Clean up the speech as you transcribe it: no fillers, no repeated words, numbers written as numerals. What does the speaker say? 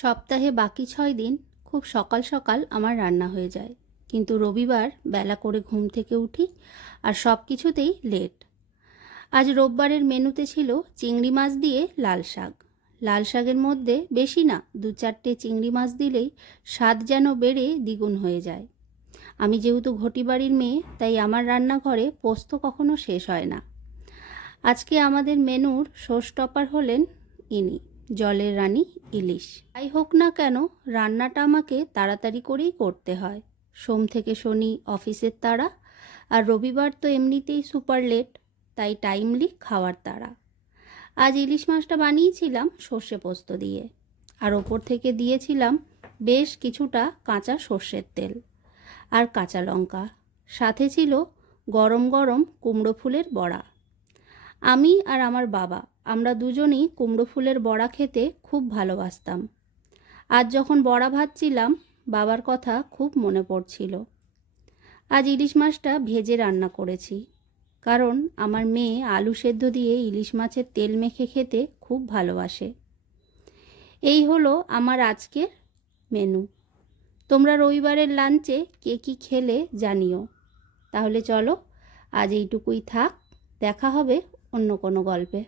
সপ্তাহে বাকি 6 দিন খুব সকাল সকাল আমার রান্না হয়ে যায়, কিন্তু রবিবার বেলা করে ঘুম থেকে উঠি আর সব কিছুতেই লেট। আজ রোববারের মেনুতে ছিল চিংড়ি মাছ দিয়ে লাল শাক। লাল শাকের মধ্যে বেশি না 2-4টে চিংড়ি মাছ দিলেই স্বাদ যেন বেড়ে দ্বিগুণ হয়ে যায়। আমি যেহেতু ঘটি বাড়ির মেয়ে, তাই আমার রান্নাঘরে পোস্ত কখনো শেষ হয় না। আজকে আমাদের মেনুর শো স্টপার হলেন ইনি, জলের রানী ইলিশ। যাই হোক না কেন, রান্নাটা আমাকে তাড়াতাড়ি করেই করতে হয়। সোম থেকে শনি অফিসের তাড়া, আর রবিবার তো এমনিতেই সুপার লেট, তাই টাইমলি খাওয়ার তাড়া। আজ ইলিশ মাছটা বানিয়েছিলাম সর্ষে পোস্ত দিয়ে, আর ওপর থেকে দিয়েছিলাম বেশ কিছুটা কাঁচা সর্ষের তেল আর কাঁচা লঙ্কা। সাথে ছিল গরম গরম কুমড়ো ফুলের বড়া। আমি আর আমার বাবা, আমরা দুজনেই কুমড়ো ফুলের বড়া খেতে খুব ভালোবাসতাম। আজ যখন বড়া ভাজছিলাম, বাবার কথা খুব মনে পড়ছিল। আজ ইলিশ মাছটা ভেজে রান্না করেছি, কারণ আমার মেয়ে আলু সেদ্ধ দিয়ে ইলিশ মাছের তেল মেখে খেতে খুব ভালোবাসে। এই হলো আমার আজকের মেনু। তোমরা রবিবারের লাঞ্চে কে কী খেলে জানিও। তাহলে চলো, আজ এইটুকুই থাক। দেখা হবে অন্য কোনো গল্পে।